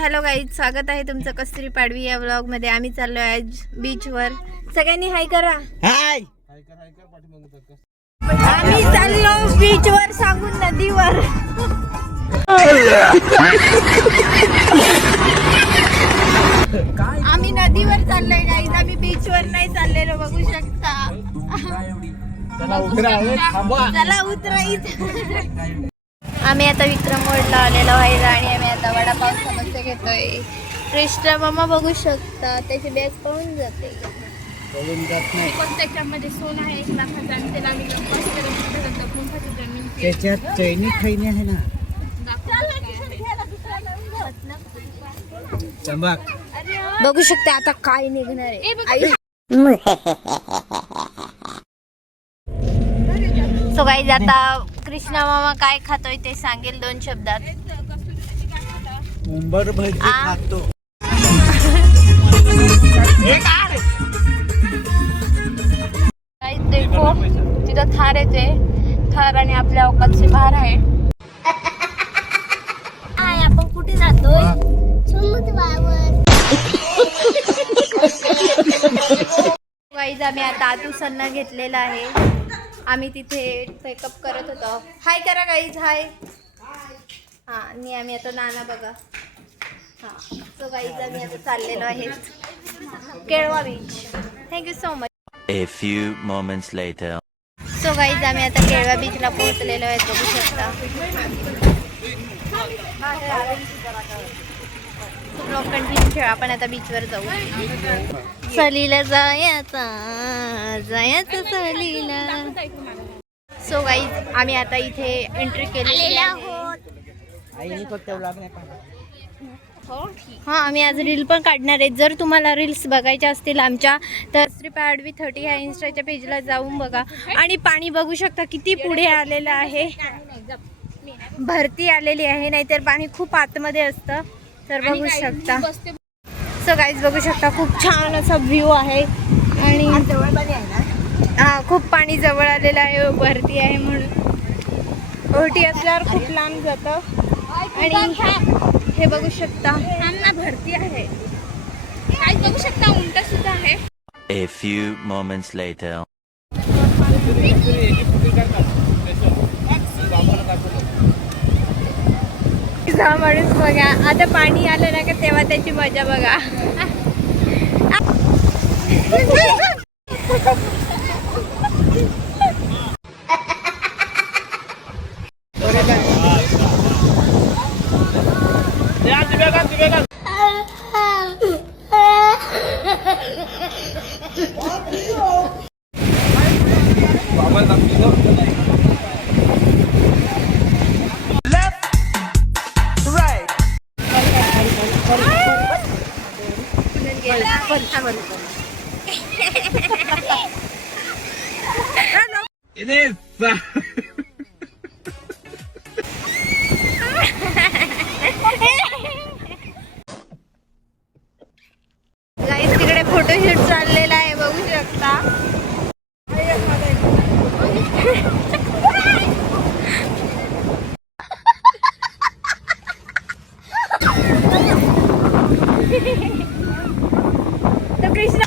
Hello guys, स्वागत आहे तुमचं कस्तुरी पाडवी या व्लॉग मध्ये. आम्ही चाललोय आज बीच वर. सगळ्यांनी हाय करा. हाय. आम्ही चाललो बीच वर, सांगून नदीवर. आम्ही नदीवर चाललोय गाईज, आम्ही बीच वर नाही चाललेलो, बघू शकता. चला उतरा इथे. आम्ही आता विक्रमगडला आलेलो आहे आणि आम्ही आता वडापाव समोसे घेतोय. कृष्णा मामा बघू शकता, त्याची बॅग पळून जाते. त्याच्यामध्ये सोनं आहे 1 लाखाचं आणि त्याला आम्ही त्याच्यात चैनी खैनी आहे ना. बघू शकता आता काय निघणार आहे. सो गाईज, आता कृष्णा मामा काय खातोय ते सांगेल 2 शब्दात. उंबर भजी खातो. गाईज देखो, तिथं थार येते. थार आणि आपल्या अवकाशचे बाहेर आहे. आपण कुठे जातोय? गाईज, आम्ही आता आतुसन्ना घेतलेला आहे. आम्ही तिथे चेकअप करत होतो. हाय करा गाईज, हाय. हां, आणि आम्ही आता नाना बघा. हां, सो गाईज, आम्ही आता चाललेलो आहे Kelwa beach. Thank you so much. A few moments later. So guys, आम्ही आता केळवा बीचला पोहोचलेलो आहे, बघू शकता. ब्लॉग कंटिन्यू ठेवा. आपण आता बीचवर जाऊ. सहलीला जायचं सहलीला. सो गाईज, आम्ही आता इथे एंट्री केलेली आहोत. हां, आम्ही आज रील पण काढणार आहेत. जर तुम्हाला रील्स बघायच्या असतील आमच्या, तर कस्तुरी पाडवी 30 ह्या इंस्टाच्या पेजला जाऊन बघा. आणि पाणी बघू शकता किती पुढे आलेलं आहे. भरती आलेली आहे, नाहीतर पाणी खूप आतमध्ये असतं. तर बघू शकता. सो गाईज, बघू शकता खूप छान असा व्ह्यू आहे. आणि हां, खूप पाणी जवळ आलेलं आहे. भरती आहे म्हणून. ओटी असल्यावर खूप लांब जातं. आणि हे बघू शकता, भरती आहे. काय बघू शकता, उंट सुद्धा आहे. A few moments later. माणूस बघा, आता पाणी आलं ना का तेव्हा त्याची मजा बघा. गाईस, तिकडे फोटोशूट चाललेला आहे, बघू शकता. तो कृष्णा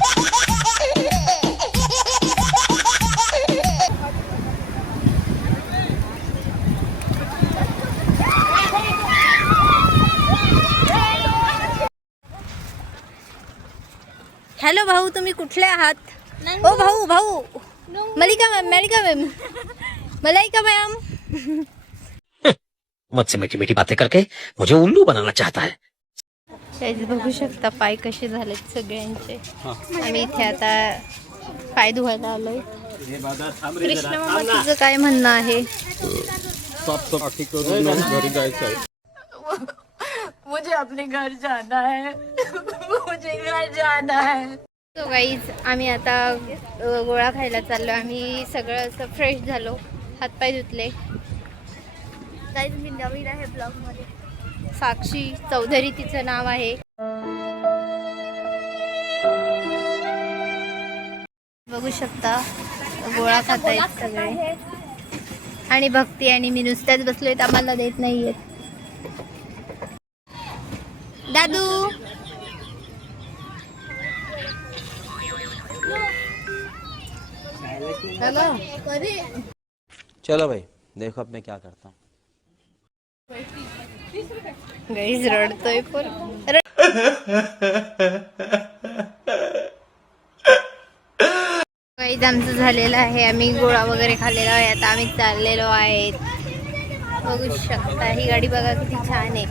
हॅलो भाऊ, तुम्ही कुठले आहात? ओ भाऊ मलिका मॅम मलाइका मैम. मुझसे मीठी मीठी बातें करके मुझे उल्लू बनाना चाहता है. बघू शकता पाय कसे झालेत सगळ्यांचे. आम्ही इथे आता पाय धुवायला आलोय. कृष्ण मामा, तुझं काय म्हणणं आहे? मुझे अपने घर जाना है. मुझे घर जाना है. तो गाईज, आम्ही आता गोळा खायला चाललो. आम्ही सगळं असं फ्रेश झालो, हातपाय धुतले. गाईज, मी नवीन आहे ब्लॉग मध्ये. साक्षी चौधरी तिचं नाव आहे. बघू शकता गोळा खातायत सगळे. आणि भक्ती आणि मी नुसत्याच बसलोय, आम्हाला देत नाहीयेत. दादू चलो भाई देखो अब मैं क्या करता हूँ. गाईज रडतोय पण गाईज आमचं झालेलं आहे. आम्ही गोळा वगैरे खाल्लेला आहे. आता आम्ही चाललेलो आहेत. बघू शकता ही गाडी बघा किती छान आहे.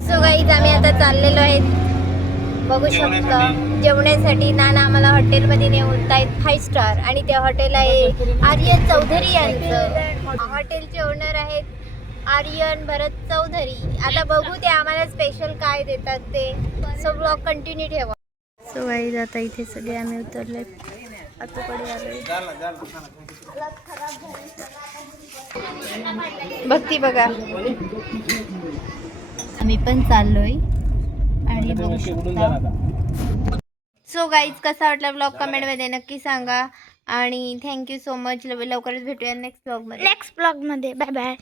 सो गाईज आम्ही आता चाललेलो आहेत. बघू शकता जेवण्यासाठी नाना आम्हाला हॉटेलमध्ये नेऊन आहेत 5 स्टार आणि त्या हॉटेल आहे आर्यन चौधरी यांचं. हॉटेलचे ओनर आहेत आर्यन भरत चौधरी. आता बघू ते आम्हाला स्पेशल काय देतात ते. सो ब्लॉग कंटिन्यू ठेवा. सो गाईज आता इथे सगळे आम्ही उतरले. आतूकडे आलोय. भक्ती बघा आम्ही पण चाललोय आणि बघू शकता. सो गाईज कसा वाटला ब्लॉग कमेंटमध्ये नक्की सांगा आणि थँक्यू सो मच. लवकरच भेटूया नेक्स्ट ब्लॉगमध्ये. नेक्स्ट ब्लॉग मध्ये. Bye bye.